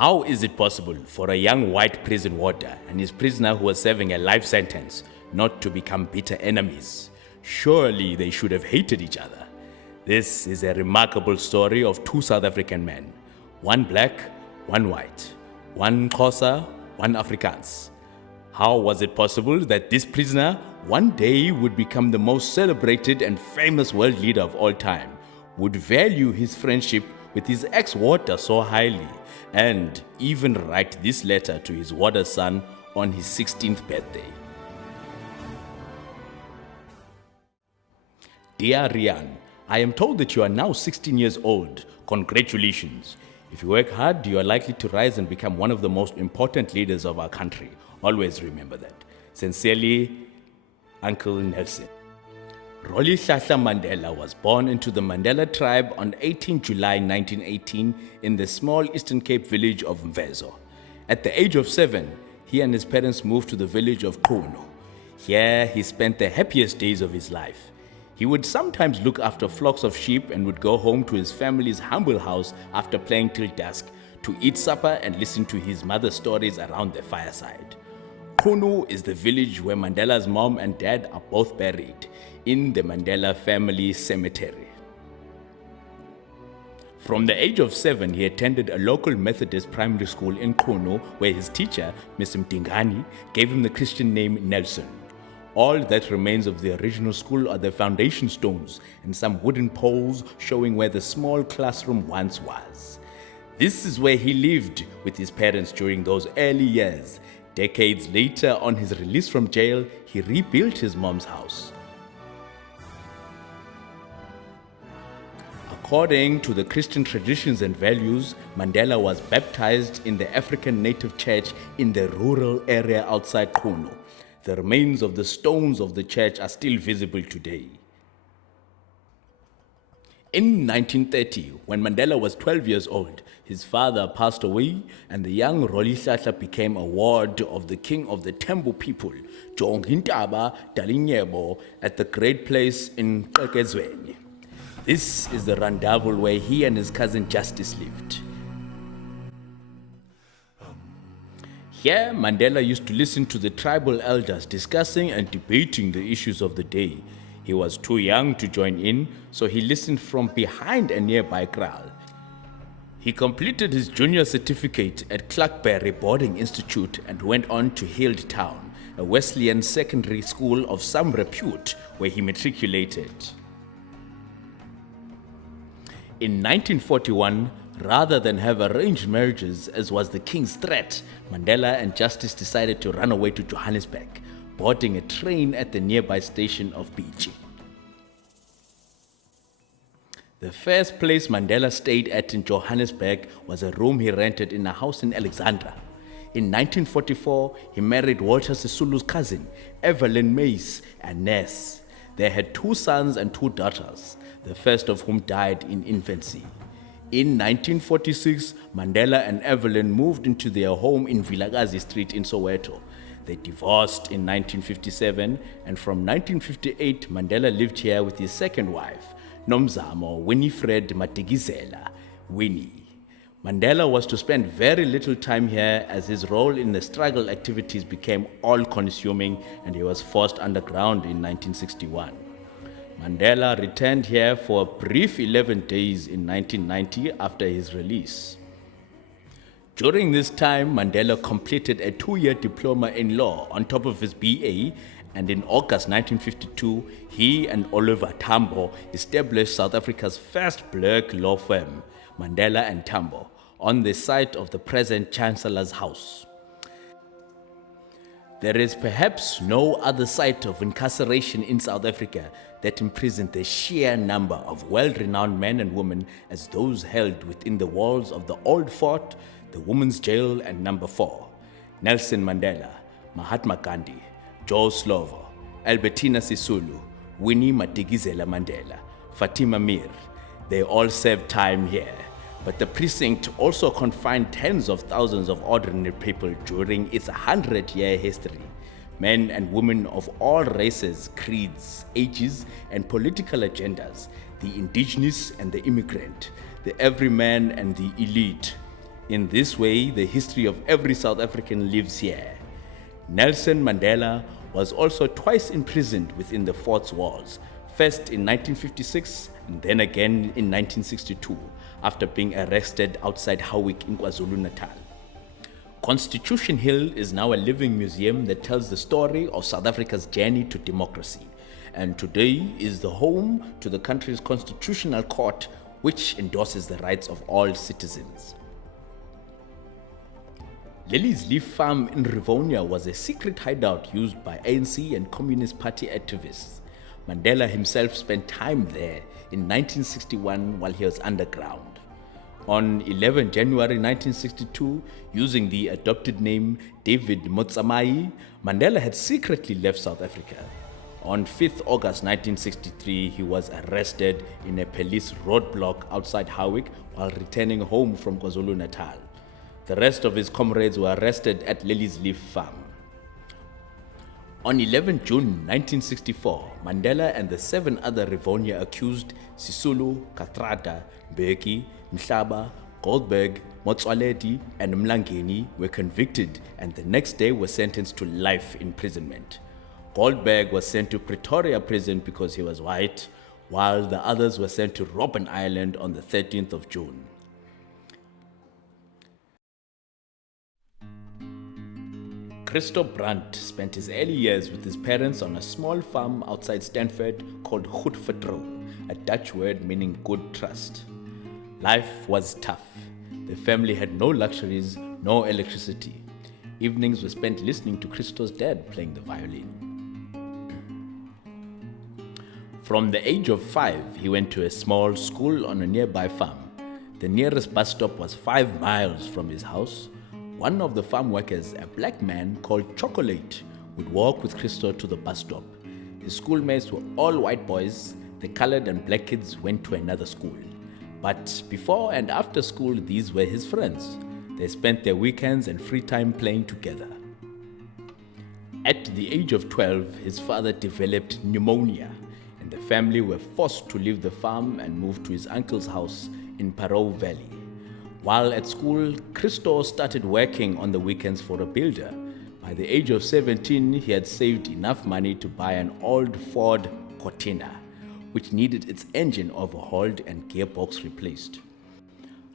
How is it possible for a young white prison warder and his prisoner who was serving a life sentence not to become bitter enemies? Surely they should have hated each other. This is a remarkable story of two South African men, one black, one white, one Xhosa, one Afrikaans. How was it possible that this prisoner one day would become the most celebrated and famous world leader of all time, would value his friendship with his ex-warder so highly, and even write this letter to his warder's son on his 16th birthday? Dear Rian, I am told that you are now 16 years old. Congratulations. If you work hard, you are likely to rise and become one of the most important leaders of our country. Always remember that. Sincerely, Uncle Nelson. Rolihlahla Mandela was born into the Mandela tribe on 18 July 1918 in the small Eastern Cape village of Mvezo. At the age of 7, he and his parents moved to the village of Kuno. Here, he spent the happiest days of his life. He would sometimes look after flocks of sheep and would go home to his family's humble house after playing till dusk to eat supper and listen to his mother's stories around the fireside. Kuno is the village where Mandela's mom and dad are both buried, in the Mandela family cemetery. From the age of 7, he attended a local Methodist primary school in Kuno, where his teacher, Ms. Mdingani, gave him the Christian name Nelson. All that remains of the original school are the foundation stones and some wooden poles showing where the small classroom once was. This is where he lived with his parents during those early years. Decades later, on his release from jail, he rebuilt his mom's house. According to the Christian traditions and values, Mandela was baptized in the African Native Church in the rural area outside Kuno. The remains of the stones of the church are still visible today. In 1930, when Mandela was 12 years old, his father passed away and the young Rolihlahla became a ward of the king of the Tembu people, Jongintaba Dalinyebo, at the great place in Qekezweni. This is the rendezvous where he and his cousin Justice lived. Here, Mandela used to listen to the tribal elders discussing and debating the issues of the day. He was too young to join in, so he listened from behind a nearby kraal. He completed his junior certificate at Clarkberry Boarding Institute and went on to Hildtown, a Wesleyan secondary school of some repute, where he matriculated. In 1941, rather than have arranged marriages, as was the king's threat, Mandela and Justice decided to run away to Johannesburg, boarding a train at the nearby station of Beachy. The first place Mandela stayed at in Johannesburg was a room he rented in a house in Alexandra. In 1944, he married Walter Sisulu's cousin, Evelyn Mace, a nurse. They had 2 sons and 2 daughters, the first of whom died in infancy. In 1946, Mandela and Evelyn moved into their home in Vilakazi Street in Soweto. They divorced in 1957, and from 1958, Mandela lived here with his second wife, Nomzamo Winifred Matigizela, Winnie. Mandela was to spend very little time here as his role in the struggle activities became all-consuming and he was forced underground in 1961. Mandela returned here for a brief 11 days in 1990 after his release. During this time, Mandela completed a 2-year diploma in law on top of his BA, and in August 1952, he and Oliver Tambo established South Africa's first black law firm, Mandela and Tambo, on the site of the present Chancellor's House. There is perhaps no other site of incarceration in South Africa that imprisoned the sheer number of well-renowned men and women as those held within the walls of the Old Fort, the Women's Jail, and Number 4. Nelson Mandela, Mahatma Gandhi, Joe Slovo, Albertina Sisulu, Winnie Madikizela Mandela, Fatima Mir. They all served time here. But the precinct also confined tens of thousands of ordinary people during its 100-year history. Men and women of all races, creeds, ages, and political agendas, the indigenous and the immigrant, the everyman and the elite. In this way, the history of every South African lives here. Nelson Mandela was also twice imprisoned within the fort's walls, first in 1956 and then again in 1962, after being arrested outside Howick in KwaZulu-Natal. Constitution Hill is now a living museum that tells the story of South Africa's journey to democracy, and today is the home to the country's constitutional court, which endorses the rights of all citizens. Lily's Leaf Farm in Rivonia was a secret hideout used by ANC and Communist Party activists. Mandela himself spent time there in 1961 while he was underground. On 11 January 1962, using the adopted name David Motsamai, Mandela had secretly left South Africa. On 5th August 1963, he was arrested in a police roadblock outside Howick while returning home from KwaZulu-Natal. The rest of his comrades were arrested at Lily's Leaf Farm. On 11 June 1964, Mandela and the 7 other Rivonia accused, Sisulu, Kathrada, Mbeki, Mhlaba, Goldberg, Motsoaledi, and Mlangeni, were convicted and the next day were sentenced to life imprisonment. Goldberg was sent to Pretoria prison because he was white, while the others were sent to Robben Island on the 13th of June. Christo Brandt spent his early years with his parents on a small farm outside Stanford called Goedvertrouw, a Dutch word meaning good trust. Life was tough. The family had no luxuries, no electricity. Evenings were spent listening to Christo's dad playing the violin. From the age of 5, he went to a small school on a nearby farm. The nearest bus stop was 5 miles from his house. One of the farm workers, a black man called Chocolate, would walk with Christo to the bus stop. His schoolmates were all white boys. The colored and black kids went to another school. But before and after school, these were his friends. They spent their weekends and free time playing together. At the age of 12, his father developed pneumonia, and the family were forced to leave the farm and move to his uncle's house in Parow Valley. While at school, Christo started working on the weekends for a builder. By the age of 17, he had saved enough money to buy an old Ford Cortina, which needed its engine overhauled and gearbox replaced.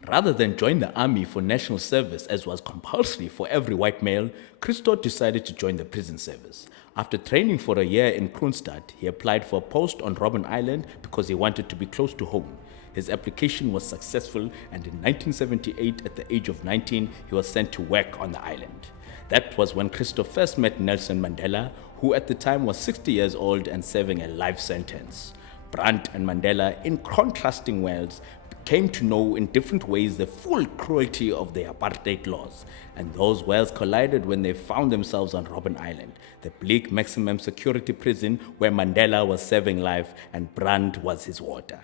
Rather than join the army for national service, as was compulsory for every white male, Christo decided to join the prison service. After training for a year in Kroonstad, he applied for a post on Robben Island because he wanted to be close to home. His application was successful, and in 1978, at the age of 19, he was sent to work on the island. That was when Christo first met Nelson Mandela, who at the time was 60 years old and serving a life sentence. Brandt and Mandela, in contrasting worlds, came to know in different ways the full cruelty of the apartheid laws, and those worlds collided when they found themselves on Robben Island, the bleak maximum security prison where Mandela was serving life and Brandt was his warder.